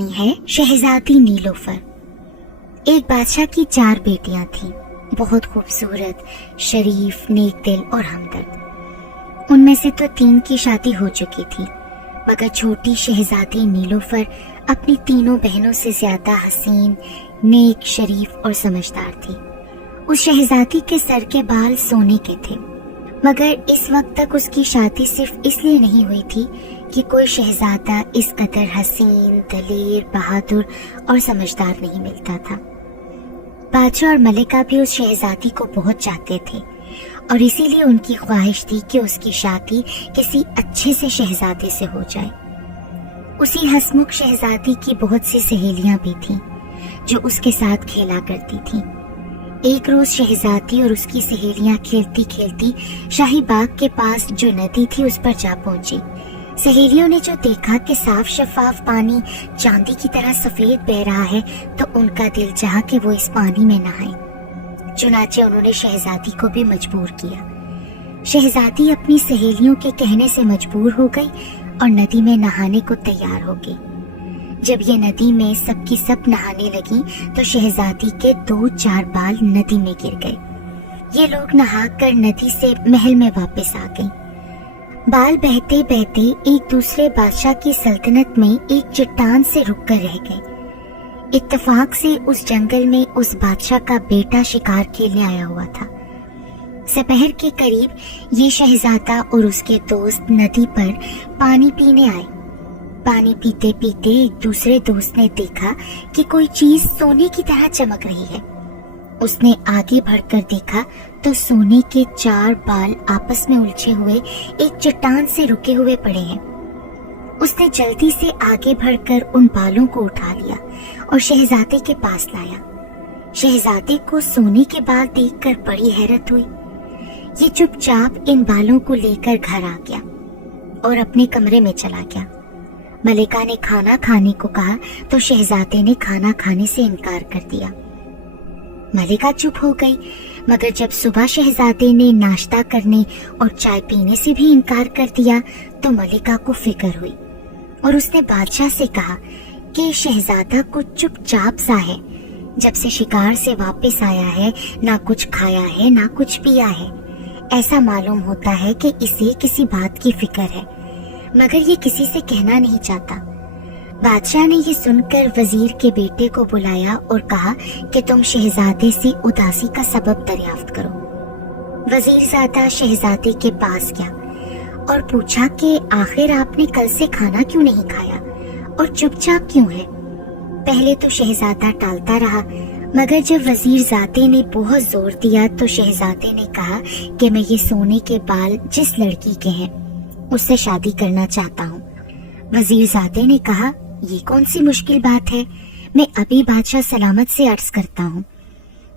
कहानी है शहजादी नीलोफर। एक बादशाह की 4 बेटियां थीं, बहुत खूबसूरत, शरीफ, नेक दिल और हमदर्द। उनमें से तो 3 की शादी हो चुकी थी, मगर छोटी शहजादी नीलोफर अपनी तीनों बहनों से ज्यादा हसीन, नेक, शरीफ और समझदार थी। उस शहजादी के सर के बाल सोने के थे, मगर इस वक्त तक उसकी शादी सिर्फ इसलिए नहीं हुई थी कि कोई शहजादा इस कदर हसीन, दलेर, बहादुर और समझदार नहीं मिलता था। बादशाह और मलिका भी उस शहजादी को बहुत चाहते थे और इसीलिए उनकी ख्वाहिश थी कि उसकी शादी किसी अच्छे से शहजादे से हो जाए। उसी हंसमुख शहजादी की बहुत सी सहेलियां भी थीं जो उसके साथ खेला करती थीं। एक रोज शहजादी और उसकी सहेलियां खेलती खेलती शाही बाग के पास जो नदी थी उस पर जा पहुंची। सहेलियों ने जो देखा कि साफ शफाफ पानी चांदी की तरह सफेद बह रहा है तो उनका दिल चाहा कि वो इस पानी में नहाए। चुनाचे उन्होंने शहजादी को भी मजबूर किया। शहजादी अपनी सहेलियों के कहने से मजबूर हो गई और नदी में नहाने को तैयार हो गई। जब ये नदी में सबकी सब नहाने लगी तो शहजादी के 2-4 बाल नदी में गिर गए। ये लोग नहाकर नदी से महल में वापस आ गए। बाल बहते बहते एक दूसरे बादशाह की सल्तनत में एक चट्टान से रुक कर रह गए। इत्तेफाक से उस जंगल में उस बादशाह का बेटा शिकार खेलने आया हुआ था। दोपहर के करीब ये शहजादा और उसके दोस्त नदी पर पानी पीने आए। पानी पीते पीते एक दूसरे दोस्त ने देखा कि कोई चीज सोने की तरह चमक रही है। उसने आगे बढ़कर देखा तो सोने के 4 बाल आपस में उलझे हुए एक चट्टान से रुके हुए पड़े हैं। उसने जल्दी से आगे बढ़कर उन बालों को उठा लिया और शहजादे के पास लाया। शहजादे को सोने के बाल देखकर बड़ी हैरत हुई। ये चुपचाप इन बालों को लेकर घर आ गया और अपने कमरे में चला गया। मलिका ने खाना खाने को कहा तो शहजादे ने खाना खाने से इनकार कर दिया। मलिका चुप हो गई, मगर जब सुबह शहजादे ने नाश्ता करने और चाय पीने से भी इनकार कर दिया तो मलिका को फिक्र हुई और उसने बादशाह से कहा कि शहजादा कुछ चुपचाप सा है। जब से शिकार से वापस आया है ना कुछ खाया है ना कुछ पिया है। ऐसा मालूम होता है कि इसे किसी बात की फिक्र है, मगर ये किसी से कहना नहीं चाहता। बादशाह ने ये सुनकर वजीर के बेटे को बुलाया और कहा कि तुम शहजादे से उदासी का सबब दरियाफ्त करो। वजीरजादा शहजादे के पास गया और पूछा कि आखिर आपने कल से खाना क्यों नहीं खाया और चुपचाप क्यों है। पहले तो शहजादा टालता रहा, मगर जब वजीरजादे ने बहुत जोर दिया तो शहजादे ने कहा कि मैं ये सोने के बाल जिस लड़की के हैं उससे शादी करना चाहता हूँ। वजीरजादे ने कहा, ये कौन सी मुश्किल बात है, मैं अभी बादशाह सलामत से अर्ज करता हूँ।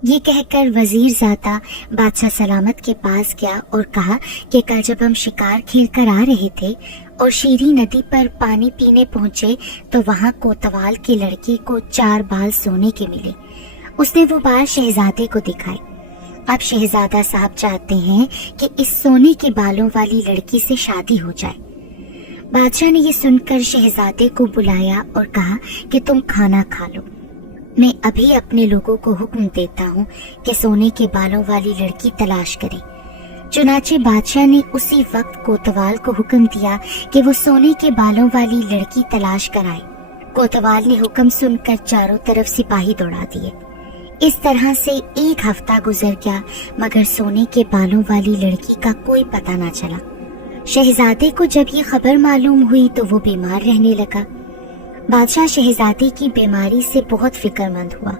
ये कहकर वजीरजादा बादशाह सलामत के पास गया और कहा कि कल जब हम शिकार खेल कर आ रहे थे और शीरी नदी पर पानी पीने पहुंचे तो वहाँ कोतवाल की लड़की को 4 बाल सोने के मिले। उसने वो बाल शहजादे को दिखाए। अब शहजादा साहब चाहते हैं कि इस सोने के बालों वाली लड़की से शादी हो जाए। बादशाह ने ये सुनकर शहजादे को बुलाया और कहा कि तुम खाना खा लो। मैं अभी अपने लोगों को हुक्म देता हूँ कि सोने के बालों वाली लड़की तलाश करें। चुनाचे बादशाह ने उसी वक्त कोतवाल को हुक्म दिया कि वो सोने के बालों वाली लड़की तलाश कराए। कोतवाल ने हुक्म सुनकर चारों तरफ सिपाही दौड़ा दिए। इस तरह से 1 हफ्ता गुजर गया, मगर सोने के बालों वाली लड़की का कोई पता न चला। शहजादे को जब ये खबर मालूम हुई तो वो बीमार रहने लगा। बादशाह शहजादे की बीमारी से बहुत फिक्रमंद हुआ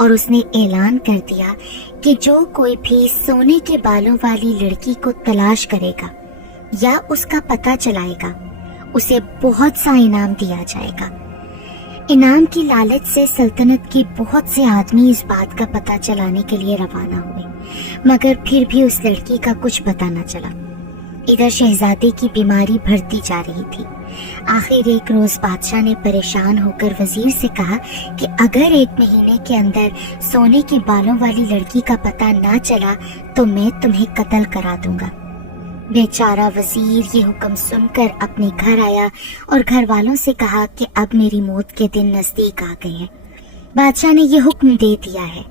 और उसने ऐलान कर दिया कि जो कोई भी सोने के बालों वाली लड़की को तलाश करेगा या उसका पता चलाएगा उसे बहुत सा इनाम दिया जाएगा। इनाम की लालच से सल्तनत के बहुत से आदमी इस बात का पता चलाने के लिए रवाना हुए, मगर फिर भी उस लड़की का कुछ पता न चला। इधर शहजादे की बीमारी बढ़ती जा रही थी। आखिर एक रोज बादशाह ने परेशान होकर वजीर से कहा कि अगर 1 महीने के अंदर सोने के बालों वाली लड़की का पता ना चला तो मैं तुम्हें कत्ल करा दूंगा। बेचारा वजीर ये हुक्म सुनकर अपने घर आया और घर वालों से कहा कि अब मेरी मौत के दिन नजदीक आ गए हैं। बादशाह ने ये हुक्म दे दिया है।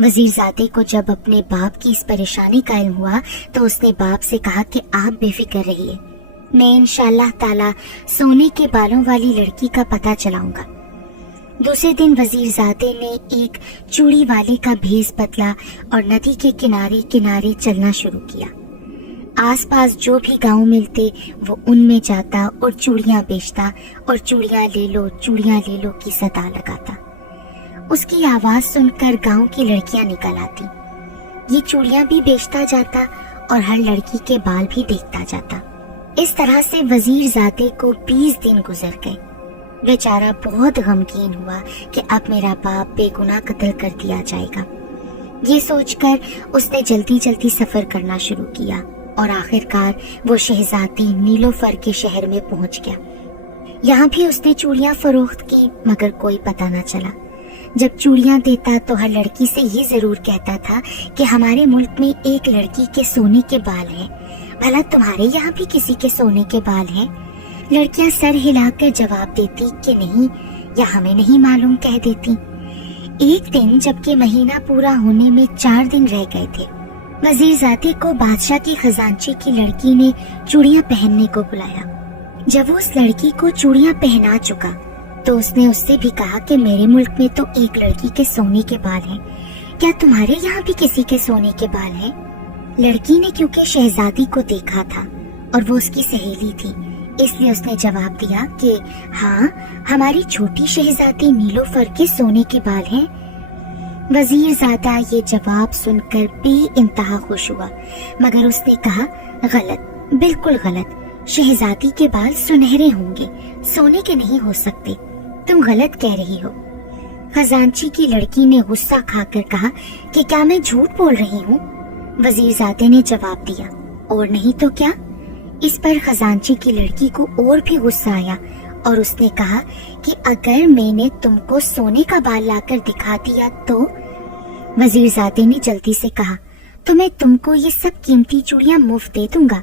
वजीरजादे को जब अपने बाप की इस परेशानी का इल्म हुआ तो उसने बाप से कहा कि आप बेफिक्र रहिए, मैं इंशाअल्लाह ताला सोने के बालों वाली लड़की का पता चलाऊंगा। दूसरे दिन वजीरजादे ने एक चूड़ी वाले का भेष बदला और नदी के किनारे किनारे चलना शुरू किया। आसपास जो भी गांव मिलते वो उनमें जाता और चूड़ियां बेचता और चूड़ियां ले लो की सदा लगाता। उसकी आवाज सुनकर गांव की लड़कियां निकल आती। ये चूड़ियां भी बेचता जाता और हर लड़की के बाल भी देखता जाता। इस तरह से वजीरजादे को 20 दिन गुजर गए। बेचारा बहुत गमगीन हुआ कि अब मेरा बाप बेगुनाह कत्ल कर दिया जाएगा। ये सोचकर उसने जल्दी जल्दी सफर करना शुरू किया और आखिरकार वो शहजादी नीलोफर के शहर में पहुंच गया। यहाँ भी उसने चूड़ियां फरोख्त की मगर कोई पता न चला। जब चूड़ियां देता तो हर लड़की से ये जरूर कहता था कि हमारे मुल्क में एक लड़की के सोने के बाल हैं, भला तुम्हारे यहाँ भी किसी के सोने के बाल हैं? लड़कियां सर हिलाकर जवाब देती कि नहीं या हमें नहीं मालूम कह देती। एक दिन जबकि महीना पूरा होने में 4 दिन रह गए थे, वजीरजादे को बादशाह की खजांची की लड़की ने चूड़ियां पहनने को बुलाया। जब वो उस लड़की को चूड़ियां पहना चुका तो उसने उससे भी कहा कि मेरे मुल्क में तो एक लड़की के सोने के बाल हैं, क्या तुम्हारे यहाँ भी किसी के सोने के बाल हैं? लड़की ने क्योंकि शहजादी को देखा था और वो उसकी सहेली थी, इसलिए उसने जवाब दिया कि हाँ, हमारी छोटी शहजादी नीलोफर के सोने के बाल हैं। वजीरजादा ये जवाब सुनकर बेइंतहा खुश हुआ, मगर उसने कहा गलत, बिल्कुल गलत। शहजादी के बाल सुनहरे होंगे, सोने के नहीं हो सकते, तुम गलत कह रही हो। खजांची की लड़की ने गुस्सा खाकर कहा कि क्या मैं झूठ बोल रही हूँ? वजीरजादे ने जवाब दिया, और नहीं तो क्या। इस पर खजांची की लड़की को और भी गुस्सा आया और उसने कहा कि अगर मैंने तुमको सोने का बाल लाकर दिखा दिया तो? वजीरजादे ने जल्दी से कहा, तो मैं तुमको ये सब कीमती चूड़ियां मुफ्त दे दूंगा,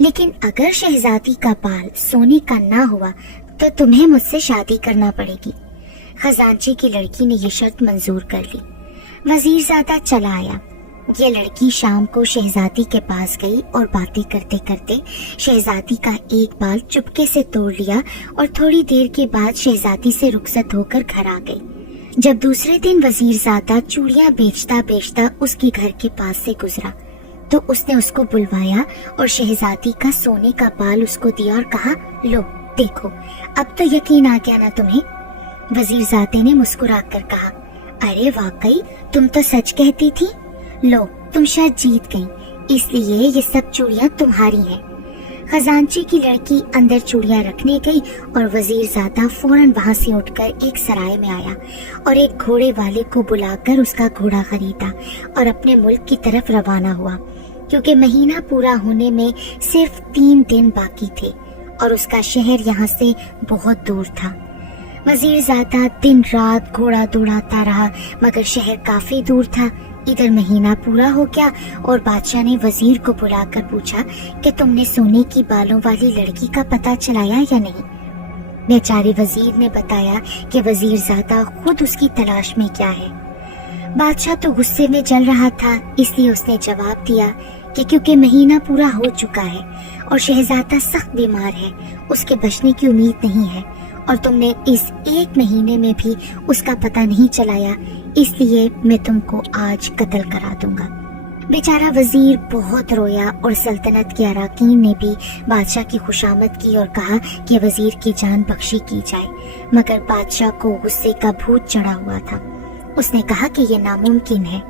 लेकिन अगर शहजादी का बाल सोने का ना हुआ तो तुम्हें मुझसे शादी करना पड़ेगी। खजांची की लड़की ने ये शर्त मंजूर कर ली। वजीरजादा चला आया। ये लड़की शाम को शहजादी के पास गई और बातें करते करते शहजादी का एक बाल चुपके से तोड़ लिया और थोड़ी देर के बाद शहजादी से रुखसत होकर घर आ गई। जब दूसरे दिन वजीरजादा चूड़ियां बेचता बेचता उसके घर के पास से गुजरा तो उसने उसको बुलवाया और शहजादी का सोने का बाल उसको दिया और कहा, लो देखो, अब तो यकीन आ गया ना तुम्हें? वजीरजादे ने मुस्कुराकर कहा, अरे वाकई तुम तो सच कहती थी। लो, तुम शायद जीत गई, इसलिए ये सब चूड़ियां तुम्हारी हैं। खजांची की लड़की अंदर चूड़ियां रखने गई और वजीरजादा फौरन वहां से उठकर एक सराय में आया और एक घोड़े वाले को बुलाकर उसका घोड़ा खरीदा और अपने मुल्क की तरफ रवाना हुआ, क्योंकि महीना पूरा होने में सिर्फ 3 दिन बाकी थे और उसका शहर यहाँ से बहुत दूर था। वजीरजादा दिन रात घोड़ा दौड़ाता रहा, मगर शहर काफी दूर था। इधर महीना पूरा हो गया और बादशाह ने वजीर को बुलाकर पूछा कि तुमने सोने की बालों वाली लड़की का पता चलाया या नहीं? बेचारे वजीर ने बताया कि वजीरजादा खुद उसकी तलाश में क्या है। बादशाह तो गुस्से में जल रहा था, इसलिए उसने जवाब दिया कि क्योंकि महीना पूरा हो चुका है और शहजादा सख्त बीमार है, उसके बचने की उम्मीद नहीं है और तुमने इस 1 महीने में भी उसका पता नहीं चलाया, इसलिए मैं तुमको आज कत्ल करा दूंगा। बेचारा वजीर बहुत रोया और सल्तनत के अराकीन ने भी बादशाह की खुशामद की और कहा कि वजीर की जान बख्शी की जाए, मगर बादशाह को गुस्से का भूत चढ़ा हुआ था। उसने कहा कि यह नामुमकिन है।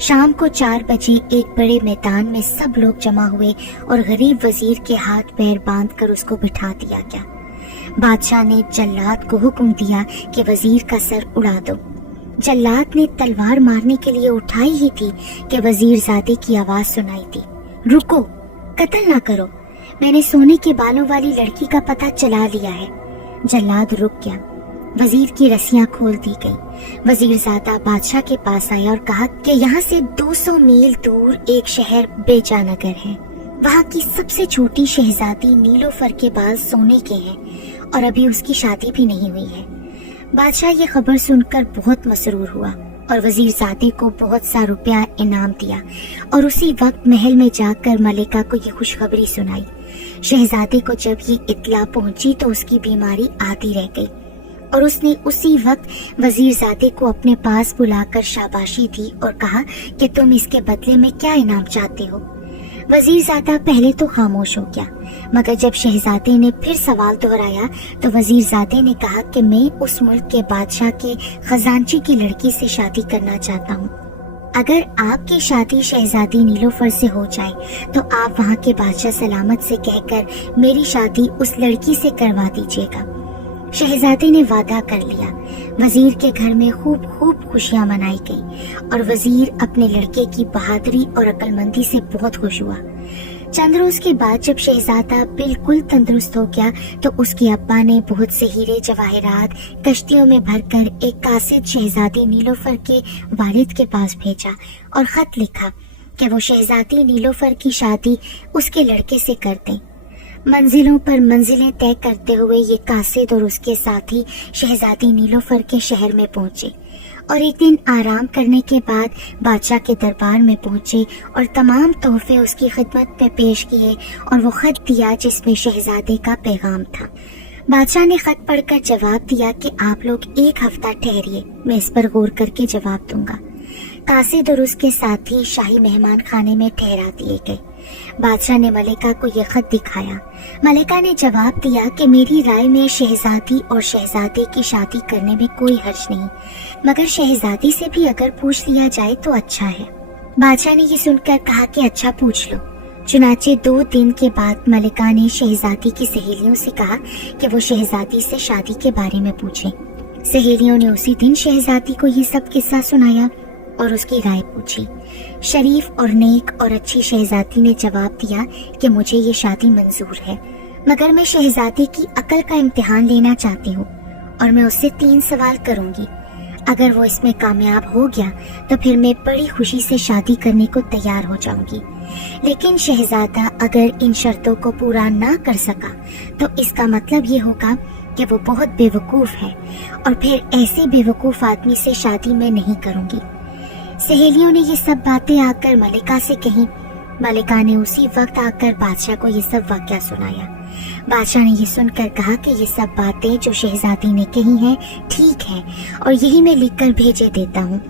शाम को 4 बजे एक बड़े मैदान में सब लोग जमा हुए और गरीब वजीर के हाथ पैर बांधकर उसको बिठा दिया गया। बादशाह ने जल्लाद को हुक्म दिया कि वजीर का सर उड़ा दो। जल्लाद ने तलवार मारने के लिए उठाई ही थी कि वजीरजादे की आवाज सुनाई दी, रुको, कत्ल ना करो, मैंने सोने के बालों वाली लड़की का पता चला लिया है। जल्लाद रुक गया। वजीर की रस्सियां खोल दी गई। वजीरजादा बादशाह के पास आया और कहा कि यहाँ से 200 मील दूर एक शहर बेजानगर है, वहाँ की सबसे छोटी शहजादी नीलोफर के बाल सोने के हैं और अभी उसकी शादी भी नहीं हुई है। बादशाह ये खबर सुनकर बहुत मसरूर हुआ और वजीरजादे को बहुत सा रुपया इनाम दिया और उसी वक्त महल में जाकर मलिका को ये खुशखबरी सुनाई। शहजादे को जब ये इत्तला पहुंची तो उसकी बीमारी आती रह गई और उसने उसी वक्त वजीरजादे को अपने पास बुलाकर शाबाशी दी और कहा कि तुम इसके बदले में क्या इनाम चाहते हो। वजीरजादा पहले तो खामोश हो गया, मगर जब शहजादे ने फिर सवाल दोहराया तो वजीरजादे ने कहा कि मैं उस मुल्क के बादशाह के खजांची की लड़की से शादी करना चाहता हूँ। अगर आपकी शादी शहजादी नीलोफर से हो जाए तो आप वहाँ के बादशाह सलामत से कहकर मेरी शादी उस लड़की से करवा दीजिएगा। शहजादे ने वादा कर लिया। वजीर के घर में खूब खूब खुशियां मनाई गई और वजीर अपने लड़के की बहादुरी और अक्लमंदी से बहुत खुश हुआ। चंद रोज के बाद जब शहजादा बिल्कुल तंदुरुस्त हो गया तो उसके अब्बा ने बहुत से हीरे जवाहरात कश्तियों में भरकर एक कासिद शहजादी नीलोफर के वालिद के पास भेजा और खत लिखा कि वो शहजादी नीलोफर की शादी उसके लड़के से कर दें। मंजिलों पर मंजिलें तय करते हुए ये कासिद और उसके साथी शहजादी नीलोफर के शहर में पहुंचे और एक दिन आराम करने के बाद बादशाह के दरबार में पहुंचे और तमाम तोहफे उसकी खिदमत में पेश किए और वो खत दिया जिसमें शहजादे का पैगाम था। बादशाह ने खत पढ़कर जवाब दिया कि आप लोग एक हफ्ता ठहरिए, मैं इस पर गौर करके जवाब दूंगा। कासिद और उसके साथी शाही मेहमान खाने में ठहरा दिए गए। बादशाह ने मलिका को यह खत दिखाया। मलिका ने जवाब दिया कि मेरी राय में शहजादी और शहजादे की शादी करने में कोई हर्ज नहीं, मगर शहजादी से भी अगर पूछ लिया जाए तो अच्छा है। बादशाह ने ये सुनकर कहा कि अच्छा पूछ लो। चुनाचे 2 दिन के बाद मलिका ने शहजादी की सहेलियों से कहा कि वो शहजादी से शादी के बारे में पूछें। सहेलियों ने उसी दिन शहजादी को ये सब किस्सा सुनाया और उसकी राय पूछी। शरीफ और नेक और अच्छी शहजादी ने जवाब दिया कि मुझे ये शादी मंजूर है, मगर मैं शहजादी की अकल का इम्तिहान लेना चाहती हूँ और मैं उससे 3 सवाल करूँगी। अगर वो इसमें कामयाब हो गया तो फिर मैं बड़ी खुशी से शादी करने को तैयार हो जाऊंगी, लेकिन शहजादा अगर इन शर्तों को पूरा ना कर सका तो इसका मतलब ये होगा कि वो बहुत बेवकूफ़ है और फिर ऐसे बेवकूफ़ आदमी से शादी मैं नहीं करूँगी। सहेलियों ने ये सब बातें आकर मलिका से कही। मलिका ने उसी वक्त आकर बादशाह को ये सब वाक़या सुनाया। बादशाह ने ये सुनकर कहा कि ये सब बातें जो शहजादी ने कही हैं ठीक है और यही मैं लिखकर भेजे देता हूँ।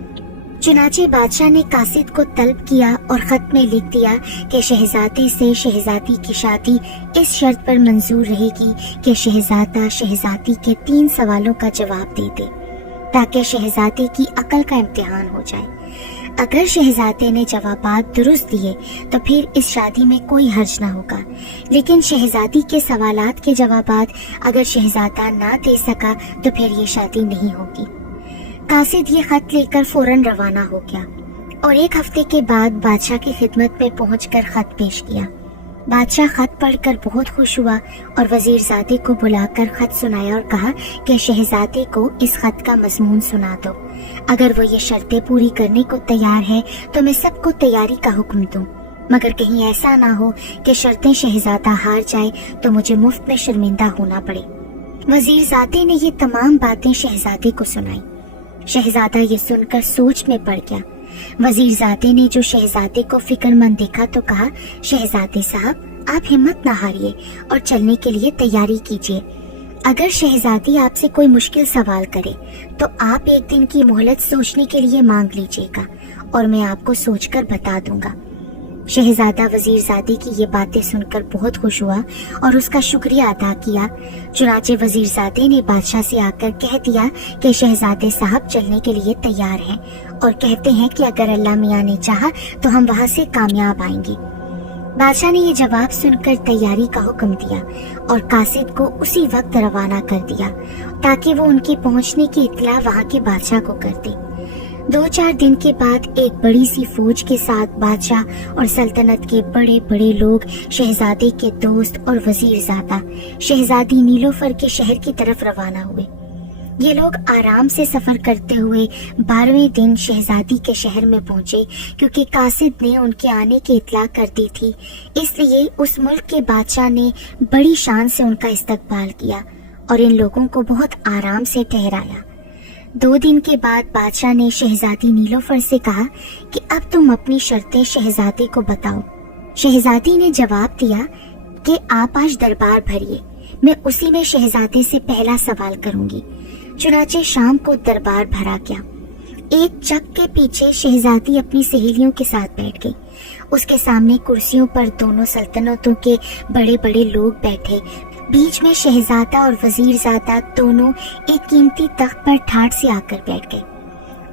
चुनाचे बादशाह ने कासिद को तलब किया और खत में लिख दिया कि शहजादे से शहजादी की शादी इस शर्त पर मंजूर रहेगी कि शहजादा शहजादी के 3 सवालों का जवाब दे दे, ताकि शहजादे की अकल का इम्तिहान हो जाए। अगर शहजादे ने जवाबात दुरुस्त दिए तो फिर इस शादी में कोई हर्ज ना होगा, लेकिन शहजादी के सवालात के जवाबात अगर शहजादा ना दे सका तो फिर ये शादी नहीं होगी। कासिद ये खत लेकर फौरन रवाना हो गया और 1 हफ्ते के बाद बादशाह की खिदमत में पहुंचकर खत पेश किया। बादशाह खत पढ़कर बहुत खुश हुआ और वजीरजादे को बुलाकर खत सुनाया और कहा कि शहजादे को इस खत का मजमून सुना दो। अगर वो ये शर्तें पूरी करने को तैयार है तो मैं सबको तैयारी का हुक्म दूं, मगर कहीं ऐसा ना हो कि शर्तें शहजादा हार जाए तो मुझे मुफ्त में शर्मिंदा होना पड़े। वजीरजादे ने ये तमाम बातें शहजादे को सुनाई। शहजादा ये सुनकर सोच में पड़ गया। वजीरजादे ने जो शहजादे को फिक्रमंद देखा तो कहा, शहजादे साहब आप हिम्मत ना हारिए और चलने के लिए तैयारी कीजिए। अगर शहजादी आपसे कोई मुश्किल सवाल करे तो आप 1 दिन की मोहलत सोचने के लिए मांग लीजिएगा और मैं आपको सोचकर बता दूंगा। शहजादा वजीरजादे की ये बातें सुनकर बहुत खुश हुआ और उसका शुक्रिया अदा किया। चुनाचे वजीरजादे ने बादशाह से आकर कह दिया कि शहजादे साहब चलने के लिए तैयार हैं और कहते हैं कि अगर अल्लाह मियाँ ने चाहा तो हम वहाँ से कामयाब आएंगे। बादशाह ने ये जवाब सुनकर तैयारी का हुक्म दिया और कासिद को उसी वक्त रवाना कर दिया ताकि वो उनके पहुंचने की इत्तला वहाँ के बादशाह को कर दे। 2-4 दिन के बाद एक बड़ी सी फौज के साथ बादशाह और सल्तनत के बड़े बड़े लोग, शहजादे के दोस्त और वजीरजादा शहजादी नीलोफर के शहर की तरफ रवाना हुए। یہ لوگ آرام سے سفر کرتے ہوئے 12ویں دن شہزادی کے شہر میں پہنچے، کیونکہ قاصد نے ان کے آنے کی اطلاع کر دی تھی۔ اس لیے اس ملک کے بادشاہ نے بڑی شان سے ان کا استقبال کیا اور ان لوگوں کو بہت آرام سے ٹھہرایا۔ 2 دن کے بعد بادشاہ نے شہزادی نیلوفر سے کہا کہ اب تم اپنی شرطیں شہزادے کو بتاؤ۔ شہزادی نے جواب دیا کہ آپ آج دربار بھریے، میں اسی میں شہزادے سے پہلا سوال کروں گی۔ چنانچہ شام کو دربار بھرا گیا۔ ایک چک کے پیچھے شہزادی اپنی سہیلیوں کے ساتھ بیٹھ گئی۔ اس کے سامنے کرسیوں پر دونوں سلطنتوں کے بڑے بڑے لوگ بیٹھے، بیچ میں شہزادہ اور وزیر زادہ دونوں ایک قیمتی تخت پر ٹھاٹھ سے آ کر بیٹھ گئے۔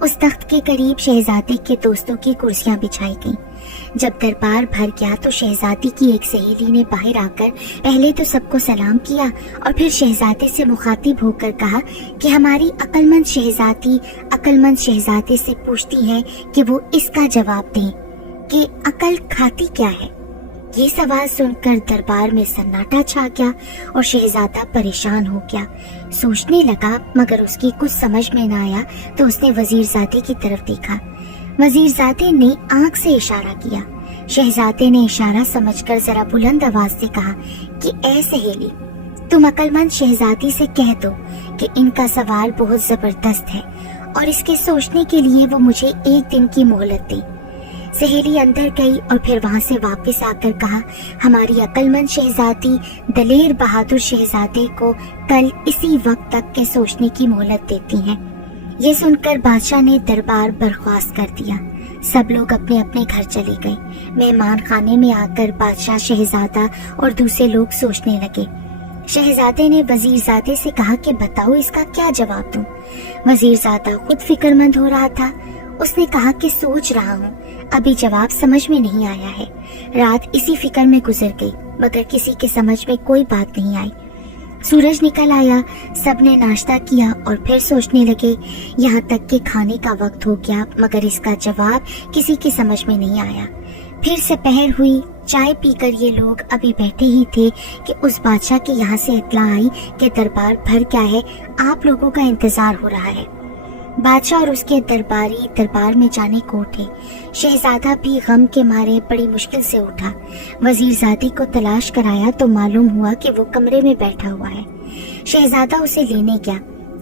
اس تخت کے قریب شہزادی کے دوستوں کی کرسیاں بچھائی گئیں۔ جب دربار بھر گیا تو شہزادی کی ایک سہیلی نے باہر آ کر پہلے تو سب کو سلام کیا اور پھر شہزادے سے مخاطب ہو کر کہا کہ ہماری عقلمند شہزادی عقلمند شہزادے سے پوچھتی ہے کہ وہ اس کا جواب دیں کہ عقل کھاتی کیا ہے۔ یہ سوال سن کر دربار میں سناٹا چھا گیا اور شہزادہ پریشان ہو گیا۔ سوچنے لگا مگر اس کی کچھ سمجھ میں نہ آیا تو اس نے وزیر زادے کی طرف دیکھا۔ وزیر زادے نے آنکھ سے اشارہ کیا۔ شہزادے نے اشارہ سمجھ کر ذرا بلند آواز سے کہا کہ اے سہیلی، تم عقلمند شہزادی سے کہہ دو کہ ان کا سوال بہت زبردست ہے اور اس کے سوچنے کے لیے وہ مجھے 1 دن کی مہلت دیں۔ سہیلی اندر گئی اور پھر وہاں سے واپس آ کر کہا، ہماری عقلمند شہزادی دلیر بہادر شہزادے کو کل اسی وقت تک کے سوچنے کی مہلت دیتی ہیں۔ یہ سن کر بادشاہ نے دربار برخاست کر دیا۔ سب لوگ اپنے اپنے گھر چلے گئے۔ مہمان خانے میں آ کر بادشاہ، شہزادہ اور دوسرے لوگ سوچنے لگے۔ شہزادے نے وزیر زادے سے کہا کہ بتاؤ اس کا کیا جواب دوں۔ وزیر زادہ خود فکر مند ہو رہا تھا۔ اس نے کہا کہ سوچ رہا ہوں، ابھی جواب سمجھ میں نہیں آیا ہے۔ رات اسی فکر میں گزر گئی مگر کسی کے سمجھ میں کوئی بات نہیں آئی۔ سورج نکل آیا، سب نے ناشتہ کیا اور پھر سوچنے لگے، یہاں تک کہ کھانے کا وقت ہو گیا مگر اس کا جواب کسی کی سمجھ میں نہیں آیا۔ پھر سپہر ہوئی، چائے پی کر یہ لوگ ابھی بیٹھے ہی تھے کہ اس بادشاہ کے یہاں سے اطلاع آئی کہ دربار بھر گیا ہے، آپ لوگوں کا انتظار ہو رہا ہے۔ بادشاہ اور اس کے درباری دربار میں جانے کو اٹھے۔ شہزادہ بھی غم کے مارے بڑی مشکل سے اٹھا۔ وزیر زادی کو تلاش کرایا تو معلوم ہوا کہ وہ کمرے میں بیٹھا ہوا ہے۔ شہزادہ اسے لینے گیا،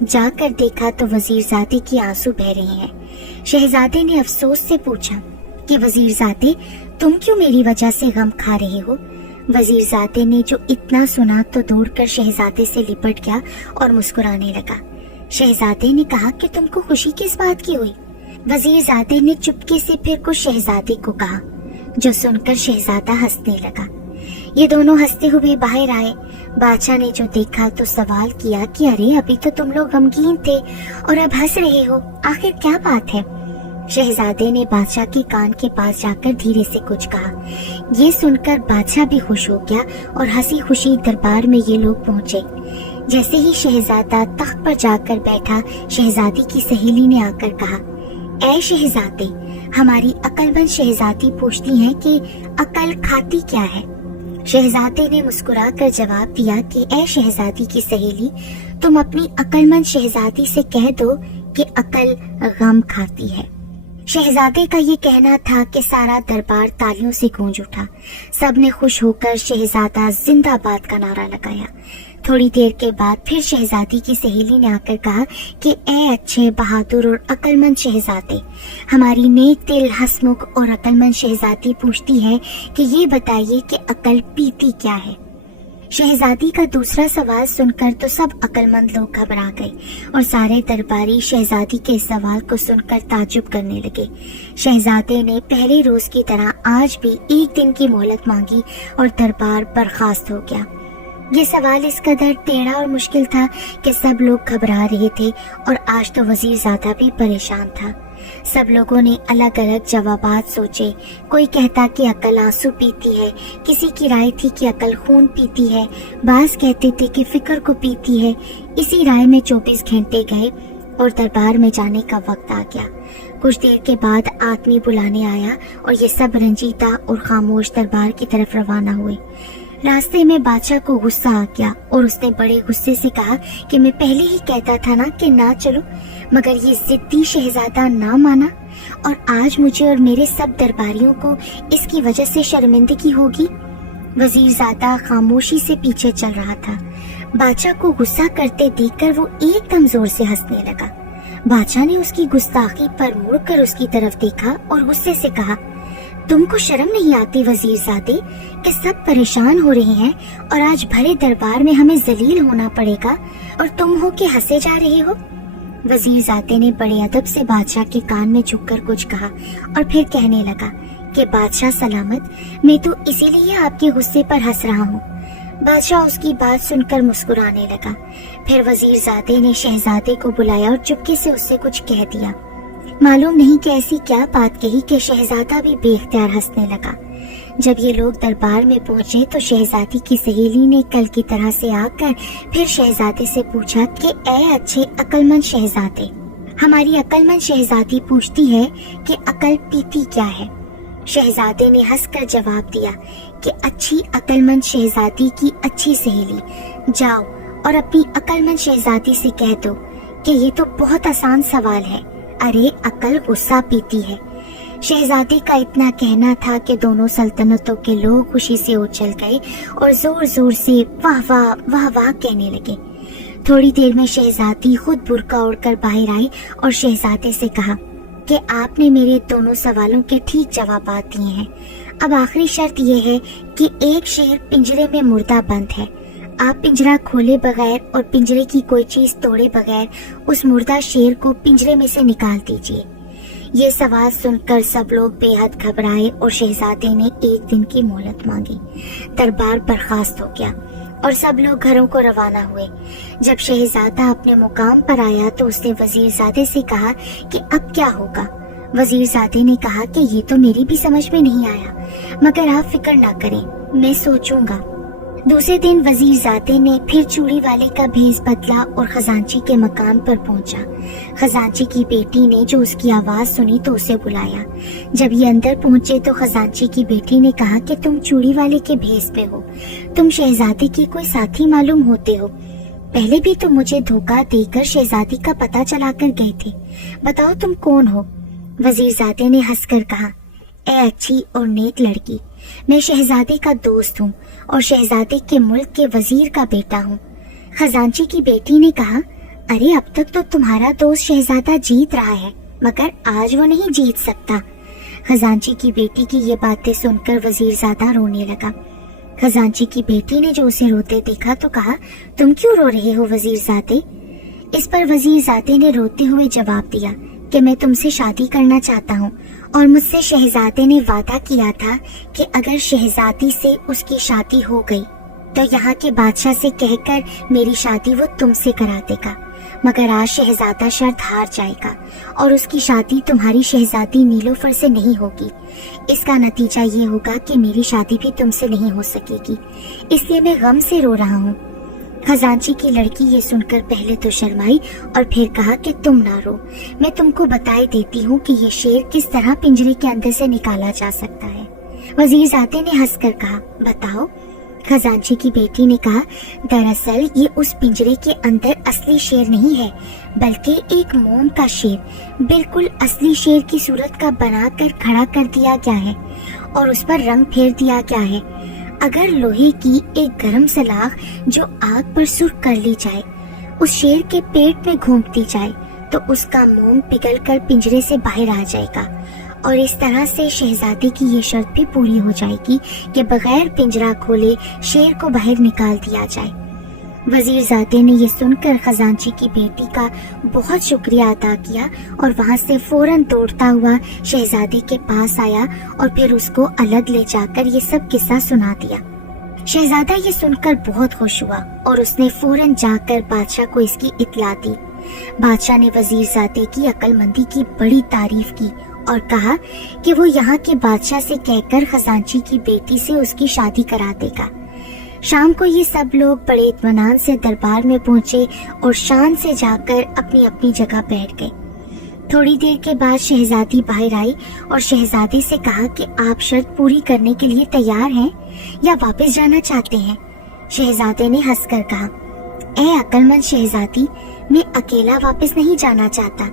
جا کر دیکھا تو وزیر زادی کی آنسو بہہ رہے ہیں۔ شہزادے نے افسوس سے پوچھا کہ وزیر زادے، تم کیوں میری وجہ سے غم کھا رہے ہو؟ وزیر زادے نے جو اتنا سنا تو دوڑ کر شہزادے سے لپٹ گیا اور مسکرانے لگا۔ شہزادے نے کہا کہ تم کو خوشی کس بات کی ہوئی؟ وزیر زادے نے چپکے سے پھر کچھ شہزادے کو کہا، جو سن کر شہزادہ ہنسنے لگا۔ یہ دونوں ہنستے ہوئے باہر آئے۔ بادشاہ نے جو دیکھا تو سوال کیا کہ ارے ابھی تو تم لوگ غمگین تھے اور اب ہنس رہے ہو، آخر کیا بات ہے؟ شہزادے نے بادشاہ کے کان کے پاس جا کر دھیرے سے کچھ کہا۔ یہ سن کر بادشاہ بھی خوش ہو گیا اور ہنسی خوشی دربار میں یہ لوگ پہنچے۔ جیسے ہی شہزادہ تخت پر جا کر بیٹھا، شہزادی کی سہیلی نے آ کر کہا، اے شہزادے، ہماری عقلمند شہزادی پوچھتی ہیں کہ عقل کھاتی کیا ہے؟ شہزادے نے مسکرا کر جواب دیا کہ اے شہزادی کی سہیلی، تم اپنی عقلمند شہزادی سے کہہ دو کہ عقل غم کھاتی ہے۔ شہزادے کا یہ کہنا تھا کہ سارا دربار تالیوں سے گونج اٹھا۔ سب نے خوش ہو کر شہزادہ زندہ باد کا نعرہ لگایا۔ تھوڑی دیر کے بعد پھر شہزادی کی سہیلی نے آ کر کہا کہ اے اچھے، بہادر اور عقلمند شہزادے، ہماری نیک دل، ہسمکھ اور عقلمند شہزادی پوچھتی ہے کہ یہ بتائیے کہ عقل پیتی کیا ہے؟ شہزادی کا دوسرا سوال سن کر تو سب عقلمند لوگ گھبرا گئے اور سارے درباری شہزادی کے اس سوال کو سن کر تعجب کرنے لگے۔ شہزادے نے پہلے روز کی طرح آج بھی 1 دن کی مہلت مانگی اور دربار برخاست ہو گیا۔ یہ سوال اس قدر ٹیڑھا اور مشکل تھا کہ سب لوگ گھبرا رہے تھے اور آج تو وزیر زادہ بھی پریشان تھا۔ سب لوگوں نے الگ الگ جوابات سوچے۔ کوئی کہتا کہ عقل آنسو پیتی ہے، کسی کی رائے تھی کہ عقل خون پیتی ہے، بعض کہتے تھے کہ فکر کو پیتی ہے۔ اسی رائے میں 24 گھنٹے گئے اور دربار میں جانے کا وقت آ گیا۔ کچھ دیر کے بعد آدمی بلانے آیا اور یہ سب رنجیدہ اور خاموش دربار کی طرف روانہ ہوئے۔ रास्ते में बादशाह को गुस्सा आ गया और उसने बड़े गुस्से से कहा कि मैं पहले ही कहता था ना कि ना चलो, मगर ये जिद्दी शहजादा ना माना और आज मुझे और मेरे सब दरबारियों को इसकी वजह से शर्मिंदगी होगी। वजीरजादा खामोशी से पीछे चल रहा था। बादशाह को गुस्सा करते देखकर वो एकदम जोर से हंसने लगा। बादशाह ने उसकी गुस्ताखी पर मुड़कर उसकी तरफ देखा और गुस्से से कहा, तुमको शर्म नहीं आती वजीरजादे कि सब परेशान हो रहे हैं और आज भरे दरबार में हमें जलील होना पड़ेगा और तुम हो के हंसे जा रहे हो। वजीरजादे ने बड़े अदब से बादशाह के कान में झुककर कुछ कहा और फिर कहने लगा कि बादशाह सलामत, मैं तो इसीलिए आपके गुस्से पर हंस रहा हूँ। बादशाह उसकी बात सुनकर मुस्कुराने लगा। फिर वजीरजादे ने शहजादे को बुलाया और चुपके से उससे कुछ कह दिया। मालूम नहीं कि ऐसी क्या बात कही कि शहजादा भी बेख्तियार हंसने लगा। जब ये लोग दरबार में पहुंचे तो शहजादी की सहेली ने कल की तरह से आकर फिर शहजादे से पूछा कि ऐ अच्छे अक्लमंद शहजादे, हमारी अक्लमंद शहजादी पूछती है कि अकल पीती क्या है। शहजादे ने हंसकर जवाब दिया कि अच्छी अक्लमंद शहजादी की अच्छी सहेली, जाओ और अपनी अक्लमंद शहजादी से कह दो कि ये तो बहुत आसान सवाल है, अरे अकल गुस्सा पीती है। शहजादी का इतना कहना था कि दोनों सल्तनतों के लोग खुशी से उछल गए और जोर जोर से वाह वाह वाह वाह कहने लगे। थोड़ी देर में शहजादी खुद बुर्का ओढ़कर बाहर आई और शहजादे से कहा कि आपने मेरे दोनों सवालों के ठीक जवाब दिए हैं। अब आखिरी शर्त यह है कि एक शेर पिंजरे में मुर्दा बंद है। आप पिंजरा खोले बगैर और पिंजरे की कोई चीज तोड़े बगैर उस मुर्दा शेर को पिंजरे में से निकाल दीजिए। ये सवाल सुनकर सब लोग बेहद घबराए और शहजादे ने एक दिन की मोहलत मांगी। दरबार बर्खास्त हो गया और सब लोग घरों को रवाना हुए। जब शहजादा अपने मुकाम पर आया तो उसने वजीरजादे से कहा कि अब क्या होगा। वजीरजादे ने कहा कि ये तो मेरी भी समझ में नहीं आया, मगर आप फिक्र ना करें, मैं सोचूंगा। दूसरे दिन वजीरजादे ने फिर चूड़ी वाले का भेष बदला और खजांची के मकान पर पहुंचा। खजांची की बेटी ने जो उसकी आवाज सुनी तो उसे बुलाया। जब ये अंदर पहुंचे तो खजांची की बेटी ने कहा कि तुम चूड़ी वाले के भेष में हो, तुम शहजादी के कोई साथी मालूम होते हो। पहले भी तुम मुझे धोखा देकर शहजादी का पता चलाकर गए थे, बताओ तुम कौन हो। वजीरजादे ने हंसकर कहा, ए अच्छी और नेक लड़की, मैं शहजादे का दोस्त हूँ और शहजादे के मुल्क के वजीर का बेटा हूँ। खजांची की बेटी ने कहा, अरे अब तक तो तुम्हारा दोस्त शहजादा जीत रहा है, मगर आज वो नहीं जीत सकता। खजांची की बेटी की ये बातें सुनकर वजीरजादा रोने लगा। खजांची की बेटी ने जो उसे रोते देखा तो कहा, तुम क्यों रो रहे हो वजीरजादे। इस पर वजीरजादे ने रोते हुए जवाब दिया कि मैं तुमसे शादी करना चाहता हूँ और मुझसे शहजादे ने वादा किया था कि अगर शहजादी से उसकी शादी हो गई तो यहाँ के बादशाह से कहकर मेरी शादी वो तुमसे करा देगा, मगर आज शहजादा शर्त हार जाएगा और उसकी शादी तुम्हारी शहजादी नीलोफर से नहीं होगी। इसका नतीजा ये होगा कि मेरी शादी भी तुमसे नहीं हो सकेगी, इसलिए मैं गम से रो रहा हूँ। खजांची की लड़की ये सुनकर पहले तो शर्माई और फिर कहा कि तुम ना रो, मैं तुमको बताए देती हूँ कि ये शेर किस तरह पिंजरे के अंदर से निकाला जा सकता है। वजीरजादे ने हंसकर कहा, बताओ। खजांची की बेटी ने कहा, दरअसल ये उस पिंजरे के अंदर असली शेर नहीं है, बल्कि एक मोम का शेर, बिल्कुल असली शेर की सूरत का बनाकर खड़ा कर दिया गया है और उस पर रंग फेर दिया गया है। अगर लोहे की एक गर्म सलाख जो आग पर सुर्ख कर ली जाए उस शेर के पेट में घूम दी जाए तो उसका मोम पिघलकर पिंजरे से बाहर आ जाएगा और इस तरह से शहजादी की ये शर्त भी पूरी हो जाएगी कि बगैर पिंजरा खोले शेर को बाहर निकाल दिया जाए। वजीरजादे ने ये सुनकर खजांची की बेटी का बहुत शुक्रिया अदा किया और वहाँ से फौरन दौड़ता हुआ शहजादे के पास आया और फिर उसको अलग ले जाकर ये सब किस्सा सुना दिया। शहजादा ये सुनकर बहुत खुश हुआ और उसने फौरन जाकर बादशाह को इसकी इत्तला दी। बादशाह ने वजीरजादे की अक्लमंदी की बड़ी तारीफ की और कहा कि वो यहाँ के बादशाह से कहकर खजांची की बेटी से उसकी शादी करा देगा। शाम को ये सब लोग बड़े इत्मीनान से दरबार में पहुंचे और शान से जाकर अपनी अपनी जगह बैठ गए। थोड़ी देर के बाद शहजादी बाहर आई और शहजादे से कहा कि आप शर्त पूरी करने के लिए तैयार हैं या वापस जाना चाहते हैं। शहजादे ने हंसकर कहा, ए अक्लमंद शहजादी, मैं अकेला वापस नहीं जाना चाहता,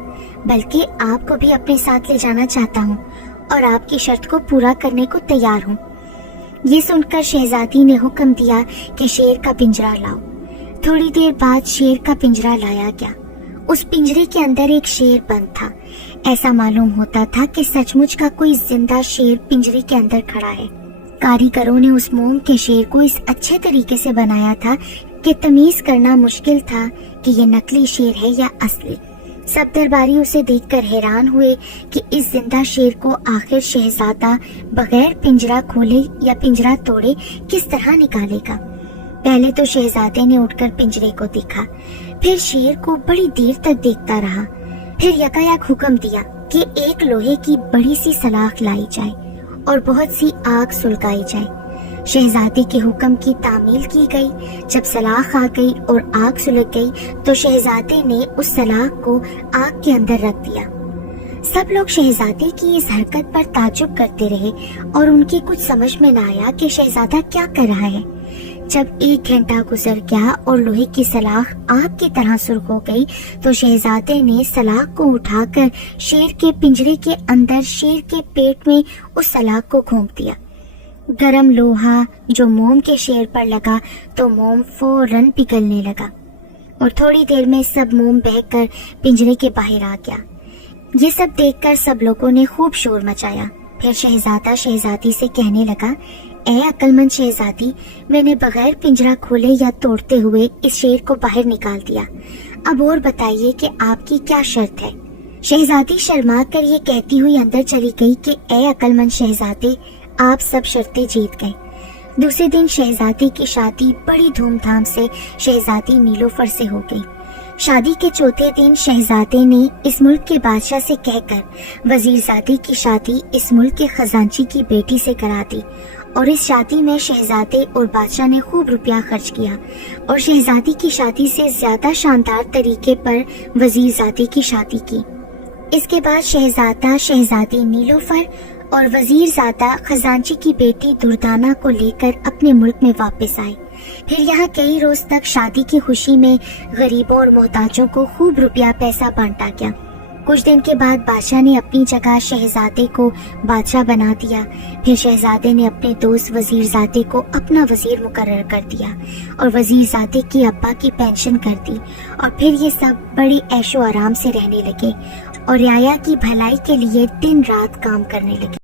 बल्कि आपको भी अपने साथ ले जाना चाहता हूँ और आपकी शर्त को पूरा करने को तैयार हूँ। ये सुनकर शहजादी ने हुक्म दिया कि शेर का पिंजरा लाओ। थोड़ी देर बाद शेर का पिंजरा लाया गया। उस पिंजरे के अंदर एक शेर बंद था। ऐसा मालूम होता था कि सचमुच का कोई जिंदा शेर पिंजरे के अंदर खड़ा है। कारीगरों ने उस मोम के शेर को इस अच्छे तरीके से बनाया था कि तमीज करना मुश्किल था कि ये नकली शेर है या असली। सब दरबारी उसे देखकर हैरान हुए कि इस जिंदा शेर को आखिर शहजादा बगैर पिंजरा खोले या पिंजरा तोड़े किस तरह निकालेगा। पहले तो शहजादे ने उठकर पिंजरे को देखा, फिर शेर को बड़ी देर तक देखता रहा। फिर यकायक हुक्म दिया कि एक लोहे की बड़ी सी सलाख लाई जाए और बहुत सी आग सुलगाई जाए। शहजादे के हुक्म की तामील की गई। जब सलाख आ गई और आग सुलग गई तो शहजादे ने उस सलाख को आग के अंदर रख दिया। सब लोग शहजादे की इस हरकत पर ताज्जुब करते रहे और उनकी कुछ समझ में न आया कि शहजादा क्या कर रहा है। जब एक घंटा गुजर गया और लोहे की सलाख आग की तरह सुर्ख हो गई तो शहजादे ने सलाख को उठाकर शेर के पिंजरे के अंदर शेर के पेट में उस सलाख को घोंप दिया। गरम लोहा जो मोम के शेर पर लगा तो मोम फौरन पिघलने लगा और थोड़ी देर में सब मोम बहकर पिंजरे के बाहर आ गया। ये सब देखकर सब लोगों ने खूब शोर मचाया। फिर शहजादा शहजादी से कहने लगा, ए अक्लमंद शहजादी, मैंने बगैर पिंजरा खोले या तोड़ते हुए इस शेर को बाहर निकाल दिया। अब और बताइए कि आपकी क्या शर्त है। शहजादी शर्मा कर ये कहती हुई अंदर चली गई कि ए अक्लमंद शहजादे, आप सब शर्तें जीत गए। दूसरे दिन शहजादी की शादी बड़ी धूमधाम से शहजादी नीलोफर से हो गई। शादी के चौथे दिन शहजादे ने इस मुल्क के बादशाह से कहकर वजीरजादी की शादी इस मुल्क के खजांची की बेटी से करा दी और इस शादी में शहजादे और बादशाह ने खूब रुपया खर्च किया और शहजादी की शादी से ज्यादा शानदार तरीके पर वजीरजादी की शादी की। इसके बाद शहजादा शहजादी नीलोफर और वजीरजादा खजांची की बेटी दुर्दाना को लेकर अपने मुल्क में वापस आए। फिर यहाँ कई रोज तक शादी की खुशी में गरीबों और मोहताजों को खूब रुपया पैसा बांटा गया। कुछ दिन के बाद बादशाह ने अपनी जगह शहजादे को बादशाह बना दिया। फिर शहजादे ने अपने दोस्त वजीरजादे को अपना वजीर मुकर्रर कर दिया और वजीरजादे की अब्बा की पेंशन कर दी और फिर ये सब बड़ी ऐशो आराम से रहने लगे और रियाया की भलाई के लिए दिन रात काम करने लगे।